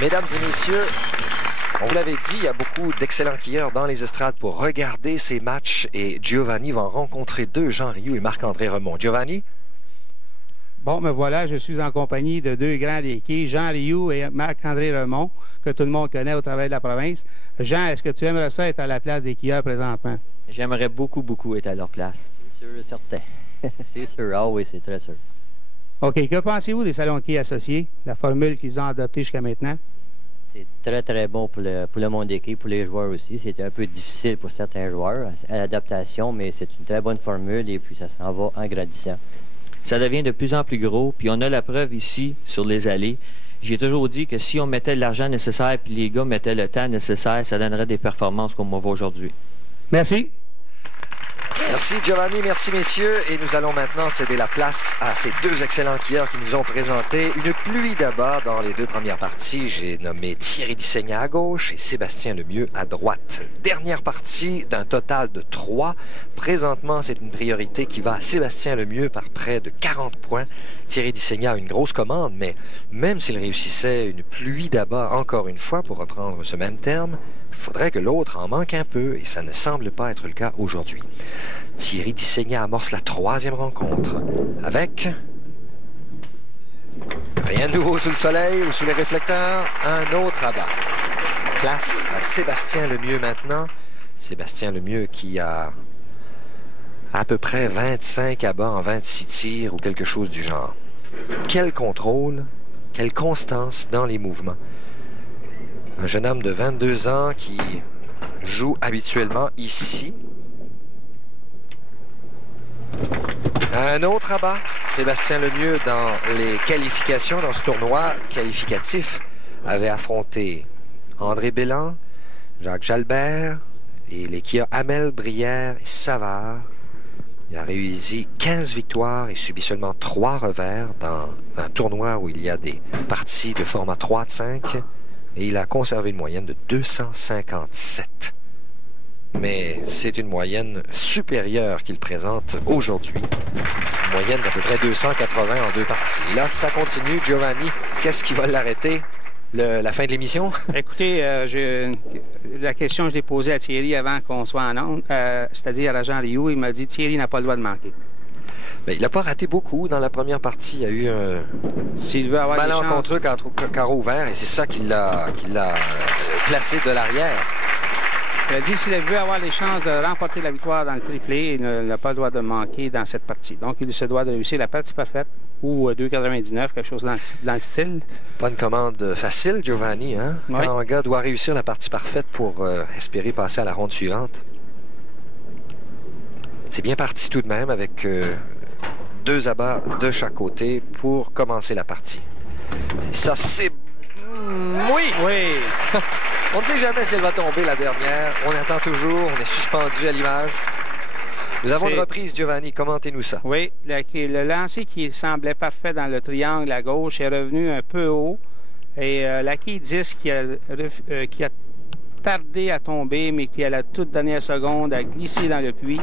Mesdames et messieurs, on vous l'avait dit, il y a beaucoup d'excellents quilleurs dans les estrades pour regarder ces matchs et Giovanni va en rencontrer deux, Jean Rioux et Marc-André Remond. Giovanni? Bon, me voilà, je suis en compagnie de deux grands des quais, Jean Rioux et Marc-André Remond, que tout le monde connaît au travail de la province. Jean, est-ce que tu aimerais ça être à la place des quilleurs présentement? J'aimerais beaucoup, beaucoup être à leur place. C'est sûr et certain. C'est sûr, ah oui, c'est très sûr. OK, que pensez-vous des salons de quais associés, la formule qu'ils ont adoptée jusqu'à maintenant? C'est très, très bon pour le monde des quais, pour les joueurs aussi. C'était un peu difficile pour certains joueurs à l'adaptation, mais c'est une très bonne formule et puis ça s'en va en grandissant. Ça devient de plus en plus gros, puis on a la preuve ici sur les allées. J'ai toujours dit que si on mettait l'argent nécessaire puis les gars mettaient le temps nécessaire, ça donnerait des performances comme on voit aujourd'hui. Merci. Merci Giovanni, merci messieurs. Et nous allons maintenant céder la place à ces deux excellents quilleurs qui nous ont présenté une pluie d'abat dans les deux premières parties. J'ai nommé Thierry Dissegna à gauche et Sébastien Lemieux à droite. Dernière partie d'un total de 3. Présentement, c'est une priorité qui va à Sébastien Lemieux par près de 40 points. Thierry Dissegna a une grosse commande, mais même s'il réussissait une pluie d'abat encore une fois, pour reprendre ce même terme, il faudrait que l'autre en manque un peu, et ça ne semble pas être le cas aujourd'hui. Thierry Dissegna amorce la troisième rencontre avec rien de nouveau sous le soleil ou sous les réflecteurs, un autre abat. Place à Sébastien Lemieux maintenant. Sébastien Lemieux qui a à peu près 25 abats en 26 tirs ou quelque chose du genre. Quel contrôle, quelle constance dans les mouvements. Un jeune homme de 22 ans qui joue habituellement ici. Un autre abat. Sébastien Lemieux, dans les qualifications, dans ce tournoi qualificatif, avait affronté André Bélan, Jacques Jalbert et les quilleurs Hamel, Brière et Savard. Il a réussi 15 victoires et subi seulement 3 revers dans un tournoi où il y a des parties de format 3 de 5. Et il a conservé une moyenne de 257. Mais c'est une moyenne supérieure qu'il présente aujourd'hui. Une moyenne d'à peu près 280 en deux parties. Et là, ça continue. Giovanni, qu'est-ce qui va l'arrêter? La fin de l'émission? Écoutez, la question que je l'ai posée à Thierry avant qu'on soit en ondes, c'est-à-dire à Jean Rioux, il m'a dit Thierry n'a pas le droit de manquer. Bien, il n'a pas raté beaucoup dans la première partie. Il y a eu un malencontreux carreau ouvert et c'est ça qui l'a placé de l'arrière. Il a dit s'il veut avoir les chances de remporter la victoire dans le triplé, il n'a pas le droit de manquer dans cette partie. Donc, il se doit de réussir la partie parfaite ou 2,99, quelque chose dans le style. Pas une commande facile, Giovanni, hein? Oui. Quand un gars doit réussir la partie parfaite pour espérer passer à la ronde suivante. C'est bien parti tout de même avec 2 abats de chaque côté pour commencer la partie. Ça, c'est... Oui! Oui! On ne sait jamais si elle va tomber, la dernière. On attend toujours, on est suspendu à l'image. Nous avons une reprise, Giovanni. Commentez-nous ça. Oui, le lancer qui semblait parfait dans le triangle à gauche est revenu un peu haut. Et la quille 10 qui a tardé à tomber, mais qui, à la toute dernière seconde, a glissé dans le puits.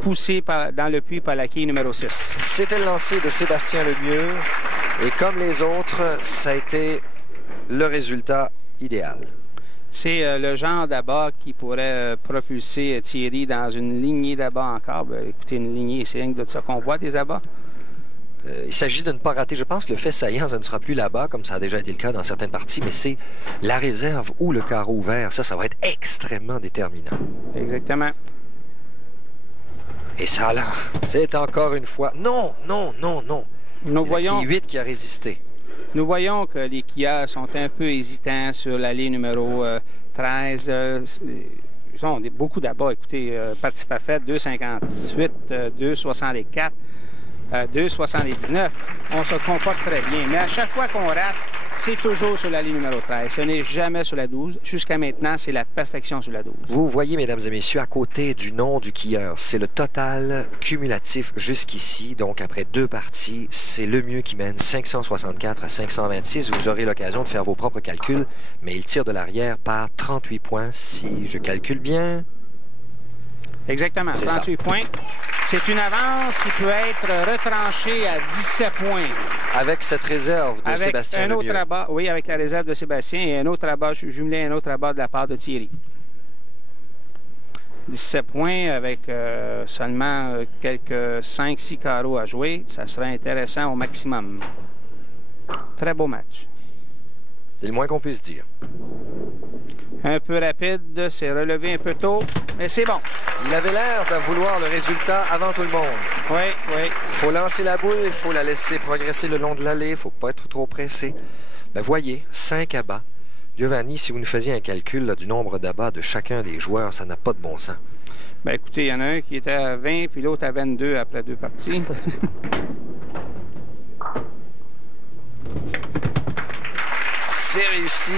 Poussé dans le puits par la quille numéro 6. C'était le lancer de Sébastien Lemieux. Et comme les autres, ça a été le résultat idéal. C'est le genre d'abat qui pourrait propulser Thierry dans une lignée d'abats encore. Ben, écoutez, une lignée, c'est rien que de ça qu'on voit des abats. Il s'agit de ne pas rater. Je pense que le fait saillant, ça ne sera plus là-bas, comme ça a déjà été le cas dans certaines parties, mais c'est la réserve ou le carreau ouvert. Ça va être extrêmement déterminant. Exactement. Et ça, là, c'est encore une fois... Non, non, non, non. Nous voyons... C'est 8 qui a résisté. Nous voyons que les quilleurs sont un peu hésitants sur l'allée numéro 13. Ils ont beaucoup d'abats. Écoutez, partie parfaite, 2,58, 2,64, 2,79. On se comporte très bien. Mais à chaque fois qu'on rate, c'est toujours sur l'allée numéro 13. Ce n'est jamais sur la 12. Jusqu'à maintenant, c'est la perfection sur la 12. Vous voyez, mesdames et messieurs, à côté du nom du quilleur, c'est le total cumulatif jusqu'ici. Donc, après 2 parties, c'est Lemieux qui mène 564 à 526. Vous aurez l'occasion de faire vos propres calculs, mais il tire de l'arrière par 38 points, si je calcule bien. Exactement, 38 points. C'est une avance qui peut être retranchée à 17 points. Avec cette réserve de Sébastien Avec un autre Lemieux. abat, oui, avec la réserve de Sébastien et un autre abat, jumelé un autre abat de la part de Thierry. 17 points avec seulement quelques 5-6 carreaux à jouer. Ça serait intéressant au maximum. Très beau match. C'est le moins qu'on puisse dire. Un peu rapide, c'est relevé un peu tôt, mais c'est bon. Il avait l'air de vouloir le résultat avant tout le monde. Oui, oui. Il faut lancer la boule, il faut la laisser progresser le long de l'allée, il ne faut pas être trop pressé. Ben voyez, 5 abats. Giovanni, si vous nous faisiez un calcul là, du nombre d'abats de chacun des joueurs, ça n'a pas de bon sens. Ben écoutez, il y en a un qui était à 20, puis l'autre à 22 après 2 parties. C'est réussi.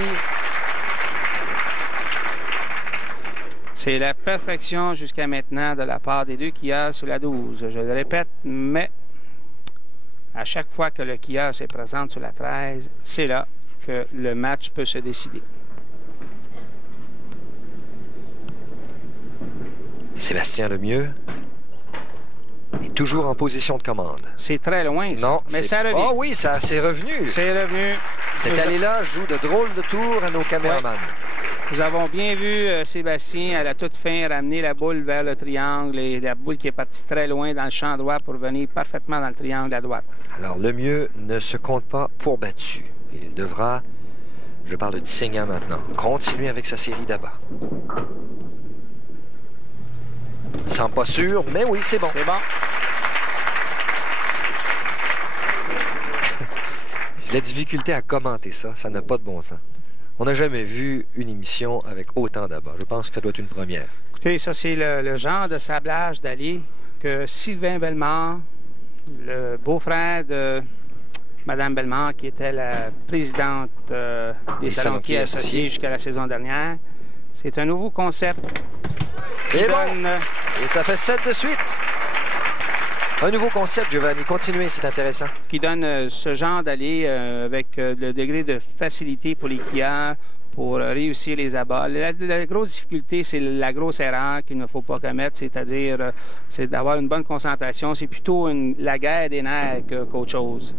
C'est la perfection jusqu'à maintenant de la part des deux quilleurs sur la 12. Je le répète, mais à chaque fois que le quilleur se présente sur la 13, c'est là que le match peut se décider. Sébastien Lemieux est toujours en position de commande. C'est très loin, ça. Non, mais ça revient. Oh oui, ça c'est revenu. C'est revenu. Cette allée-là joue de drôles de tours à nos caméramans. Ouais. Nous avons bien vu Sébastien à la toute fin ramener la boule vers le triangle et la boule qui est partie très loin dans le champ droit pour venir parfaitement dans le triangle à droite. Alors Lemieux ne se compte pas pour battu. Il devra, je parle de Dissegna maintenant, continuer avec sa série d'abats. Il semble pas sûr, mais oui, c'est bon. C'est bon. J'ai la difficulté à commenter ça, ça n'a pas de bon sens. On n'a jamais vu une émission avec autant d'abats. Je pense que ça doit être une première. Écoutez, ça c'est le genre de sablage d'allée que Sylvain Bellemare, le beau-frère de Mme Bellemare, qui était la présidente des salonquiers associés jusqu'à la saison dernière, c'est un nouveau concept. C'est bon! Et ça fait 7 de suite. Un nouveau concept, Giovanni. Continuez, c'est intéressant. Qui donne ce genre d'allée avec le degré de facilité pour les quilleurs pour réussir les abats. La grosse difficulté, c'est la grosse erreur qu'il ne faut pas commettre, c'est-à-dire c'est d'avoir une bonne concentration. C'est plutôt la guerre des nerfs qu'autre chose.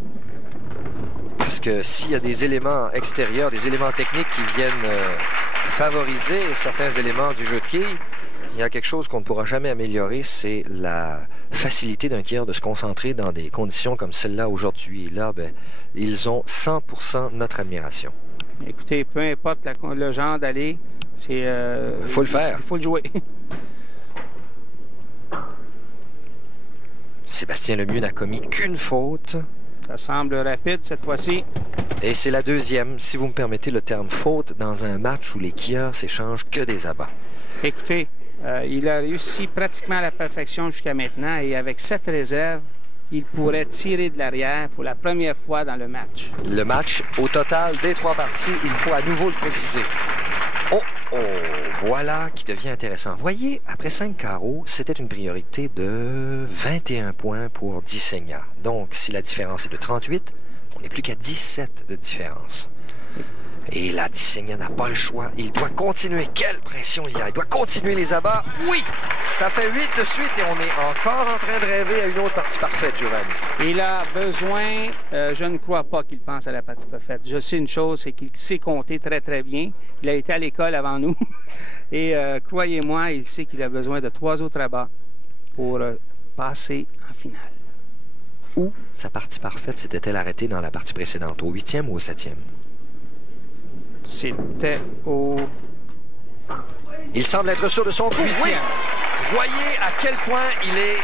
Parce que s'il y a des éléments extérieurs, des éléments techniques qui viennent favoriser certains éléments du jeu de quilles, il y a quelque chose qu'on ne pourra jamais améliorer, c'est la facilité d'un quilleur de se concentrer dans des conditions comme celle-là aujourd'hui. Et là, ben, ils ont 100% notre admiration. Écoutez, peu importe le genre d'allée, c'est... il faut le faire. Il faut le jouer. Sébastien Lemieux n'a commis qu'une faute. Ça semble rapide cette fois-ci. Et c'est la deuxième, si vous me permettez le terme faute, dans un match où les quilleurs s'échangent que des abats. Écoutez, il a réussi pratiquement à la perfection jusqu'à maintenant et avec cette réserve, il pourrait tirer de l'arrière pour la première fois dans le match. Le match, au total, des 3 parties, il faut à nouveau le préciser. Oh, voilà qui devient intéressant. Voyez, après 5 carreaux, c'était une priorité de 21 points pour Dissegna. Donc, si la différence est de 38, on n'est plus qu'à 17 de différence. Et là, Dissegna n'a pas le choix. Il doit continuer. Quelle pression il y a. Il doit continuer les abats. Oui! Ça fait 8 de suite et on est encore en train de rêver à une autre partie parfaite, Giovanni. Il a besoin, je ne crois pas qu'il pense à la partie parfaite. Je sais une chose, c'est qu'il sait compter très, très bien. Il a été à l'école avant nous. Et croyez-moi, il sait qu'il a besoin de 3 autres abats pour passer en finale. Où sa partie parfaite s'était-elle arrêtée dans la partie précédente? Au 8e ou au 7e? C'était au... Il semble être sûr de son coup. 8e. Oui. Voyez à quel point il est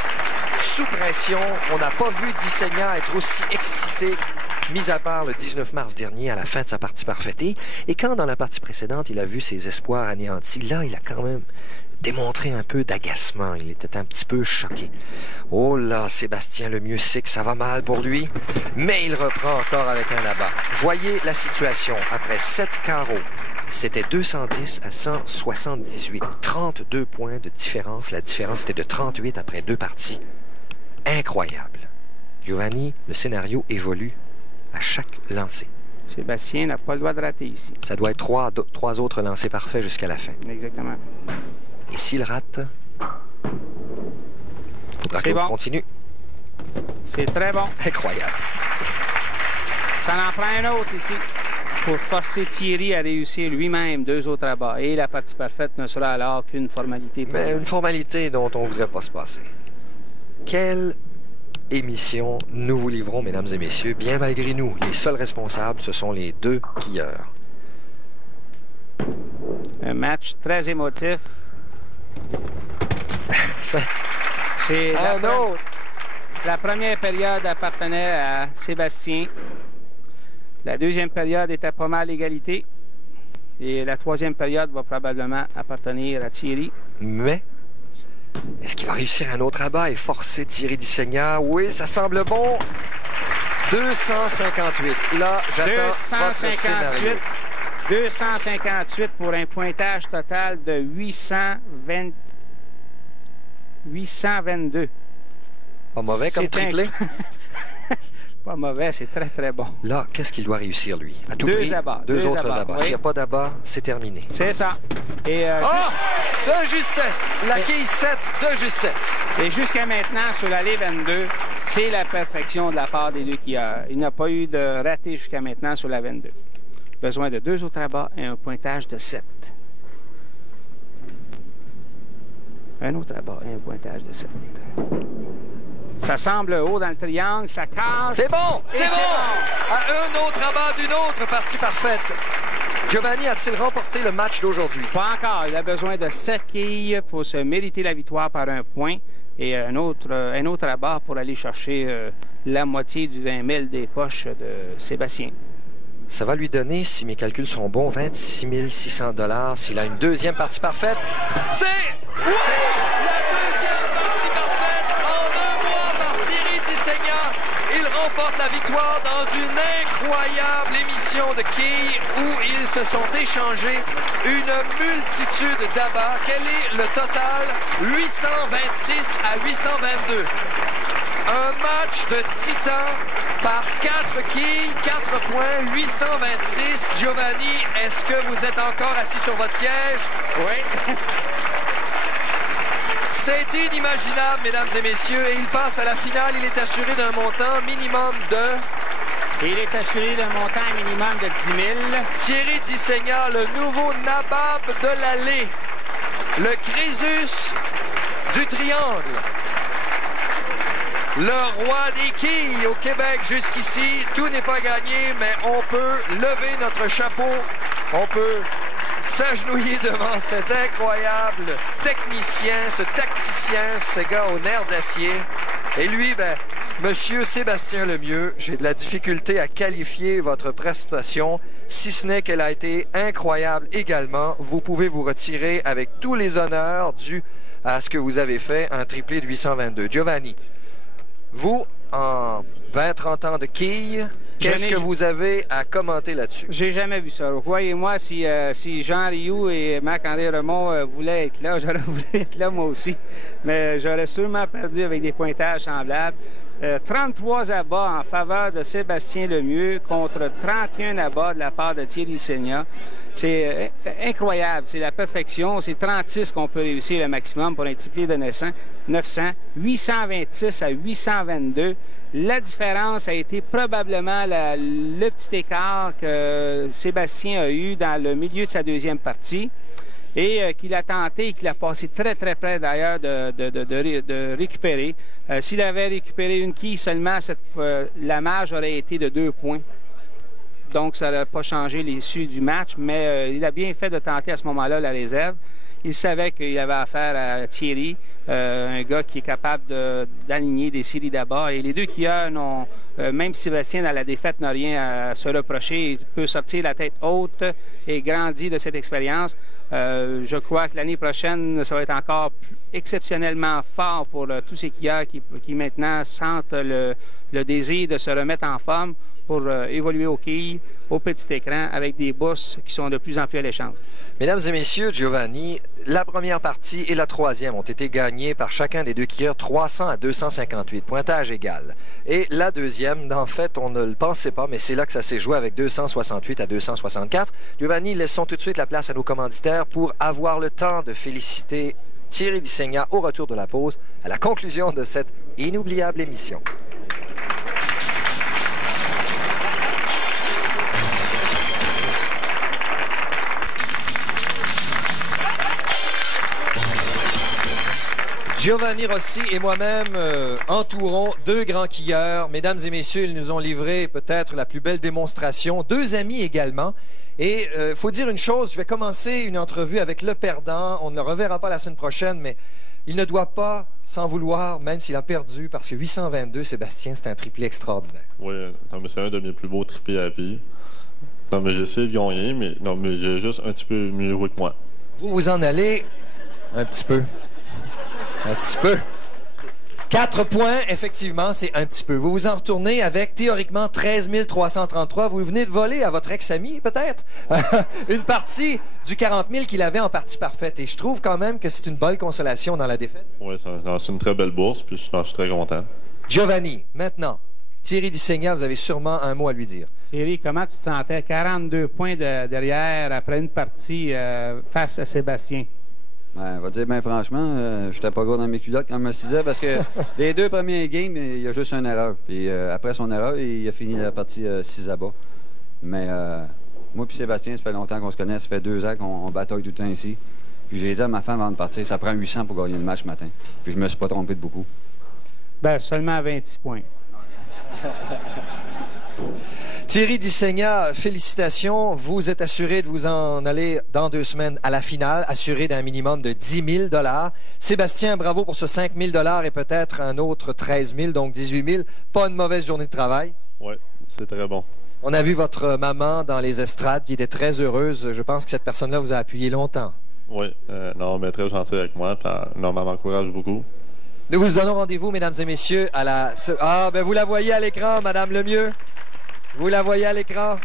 sous pression. On n'a pas vu Dissegna être aussi excité, mis à part le 19 mars dernier à la fin de sa partie parfaite. Et quand dans la partie précédente, il a vu ses espoirs anéantis, là, il a quand même démontré un peu d'agacement. Il était un petit peu choqué. Oh là, Sébastien Lemieux sait que ça va mal pour lui, mais il reprend encore avec un abat. Voyez la situation. Après 7 carreaux, c'était 210 à 178. 32 points de différence. La différence était de 38 après 2 parties. Incroyable. Giovanni, le scénario évolue à chaque lancer. Sébastien n'a pas le droit de rater ici. Ça doit être 3 autres lancers parfaits jusqu'à la fin. Exactement. Et s'il rate, Faudra qu'on continue. C'est très bon. Incroyable. Ça en prend un autre ici pour forcer Thierry à réussir lui-même 2 autres abats. Et la partie parfaite ne sera alors qu'une formalité. Mais une formalité dont on ne voudrait pas se passer. Quelle émission nous vous livrons, mesdames et messieurs, bien malgré nous. Les seuls responsables, ce sont les 2 skieurs. Un match très émotif. C'est la première période appartenait à Sébastien. La deuxième période était pas mal égalité. Et la troisième période va probablement appartenir à Thierry. Mais, est-ce qu'il va réussir un autre abat et forcer Thierry Dissegna? Oui, ça semble bon. 258. Là, j'attends votre scénario. 258 pour un pointage total de 822. Pas mauvais comme triplé? Pas mauvais, c'est très, très bon. Là, qu'est-ce qu'il doit réussir, lui? À tout prix, abats. Deux autres abats. Oui. S'il n'y a pas d'abat, c'est terminé. C'est ça. Et, de justesse! La quille 7 de justesse. Et jusqu'à maintenant, sur l'allée 22, c'est la perfection de la part des 2 skieurs. Il n'y a pas eu de raté jusqu'à maintenant sur la 22. Besoin de 2 autres abats et un pointage de 7. Un autre abat et un pointage de 7. Ça semble haut dans le triangle, ça casse. C'est bon! C'est bon! À un autre abat d'une autre partie parfaite. Giovanni a-t-il remporté le match d'aujourd'hui? Pas encore. Il a besoin de 7 quilles pour se mériter la victoire par un point et un autre abat pour aller chercher la moitié du 20 000 des poches de Sébastien. Ça va lui donner, si mes calculs sont bons, 26 600 $ s'il a une deuxième partie parfaite. C'est... Oui! La deuxième partie parfaite en 2 mois par Thierry Dissegna. Il remporte la victoire dans une incroyable émission de quilles où ils se sont échangés une multitude d'abats. Quel est le total? 826 à 822. Un match de titan par 4 quilles, 4 points, 826. Giovanni, est-ce que vous êtes encore assis sur votre siège? Oui. C'est inimaginable, mesdames et messieurs, et il passe à la finale. Il est assuré d'un montant minimum de... Il est assuré d'un montant minimum de 10 000. Thierry Dissegna, le nouveau nabab de l'allée. Le Crésus du triangle. Le roi des quilles au Québec jusqu'ici. Tout n'est pas gagné, mais on peut lever notre chapeau. On peut s'agenouiller devant cet incroyable technicien, ce tacticien, ce gars aux nerfs d'acier. Et lui, Monsieur Sébastien Lemieux, j'ai de la difficulté à qualifier votre prestation, si ce n'est qu'elle a été incroyable également. Vous pouvez vous retirer avec tous les honneurs dus à ce que vous avez fait, un triplé de 822. Giovanni, vous, en 20-30 ans de quilles, qu'est-ce que vous avez à commenter là-dessus? J'ai jamais vu ça. Croyez-moi, si Jean Rioux et Marc-André Remond voulaient être là, j'aurais voulu être là moi aussi. Mais j'aurais sûrement perdu avec des pointages semblables. 33 abats en faveur de Sébastien Lemieux contre 31 abats de la part de Thierry Dissegna. C'est incroyable, c'est la perfection. C'est 36 qu'on peut réussir le maximum pour un triplé de 900. 826 à 822. La différence a été probablement le petit écart que Sébastien a eu dans le milieu de sa deuxième partie et qu'il a tenté et qu'il a passé très, très près d'ailleurs de récupérer. S'il avait récupéré une quille seulement, la marge aurait été de 2 points. Donc, ça n'aurait pas changé l'issue du match, mais il a bien fait de tenter à ce moment-là la réserve. Il savait qu'il avait affaire à Thierry, un gars qui est capable d'aligner des séries d'abats. Et les 2 skieurs, même si Sébastien, dans la défaite, n'a rien à se reprocher, il peut sortir la tête haute et grandir de cette expérience. Je crois que l'année prochaine, ça va être encore exceptionnellement fort pour tous ces skieurs qui maintenant sentent le désir de se remettre en forme pour évoluer aux quilles, au petit écran, avec des bosses qui sont de plus en plus alléchantes. Mesdames et messieurs, Giovanni, la première partie et la troisième ont été gagnées par chacun des 2 skieurs 300 à 258, pointage égal. Et la deuxième, en fait, on ne le pensait pas, mais c'est là que ça s'est joué avec 268 à 264. Giovanni, laissons tout de suite la place à nos commanditaires pour avoir le temps de féliciter Thierry Dissegna au retour de la pause, à la conclusion de cette inoubliable émission. Giovanni Rossi et moi-même entourons deux grands quilleurs. Mesdames et messieurs, ils nous ont livré peut-être la plus belle démonstration. Deux amis également. Et il faut dire une chose, je vais commencer une entrevue avec le perdant. On ne le reverra pas la semaine prochaine, mais il ne doit pas s'en vouloir, même s'il a perdu, parce que 822, Sébastien, c'est un triplé extraordinaire. Oui, c'est un de mes plus beaux triplés à vie. Non, mais j'ai essayé de gagner, mais j'ai juste un petit peu mieux joué que moi. Vous vous en allez un petit peu. Un petit peu. 4 points, effectivement, c'est un petit peu. Vous vous en retournez avec, théoriquement, 13 333. Vous venez de voler à votre ex-ami, peut-être, une partie du 40 000 qu'il avait en partie parfaite. Et je trouve quand même que c'est une bonne consolation dans la défaite. Oui, c'est une très belle bourse, puis je suis très content. Giovanni, maintenant, Thierry Dissegna, vous avez sûrement un mot à lui dire. Thierry, comment tu te sentais? 42 points derrière après une partie face à Sébastien. Ben, on va dire, franchement, j'étais pas gros dans mes culottes quand je me disais parce que les 2 premiers games, il y a juste une erreur. Puis après son erreur, il a fini la partie 6 à bas. Mais moi et Sébastien, ça fait longtemps qu'on se connaît. Ça fait 2 ans qu'on bataille tout le temps ici. Puis j'ai dit à ma femme avant de partir, ça prend 800 pour gagner le match ce matin. Puis je me suis pas trompé de beaucoup. Ben, seulement 26 points. Thierry Dissegna, félicitations. Vous êtes assuré de vous en aller dans 2 semaines à la finale, assuré d'un minimum de 10 000 $. Sébastien, bravo pour ce 5 000 $ et peut-être un autre 13 000, donc 18 000. Pas une mauvaise journée de travail. Oui, c'est très bon. On a vu votre maman dans les estrades qui était très heureuse. Je pense que cette personne-là vous a appuyé longtemps. Oui, non, mais très gentil avec moi. Non, maman m'encourage beaucoup. Nous vous donnons rendez-vous, mesdames et messieurs, à la... Ah, ben vous la voyez à l'écran, Madame Lemieux. Vous la voyez à l'écran.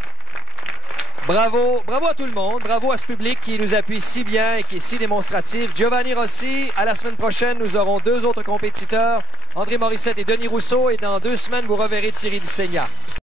Bravo, bravo à tout le monde. Bravo à ce public qui nous appuie si bien et qui est si démonstratif. Giovanni Rossi, à la semaine prochaine, nous aurons 2 autres compétiteurs, André Morissette et Denis Rousseau. Et dans 2 semaines, vous reverrez Thierry Dissegna.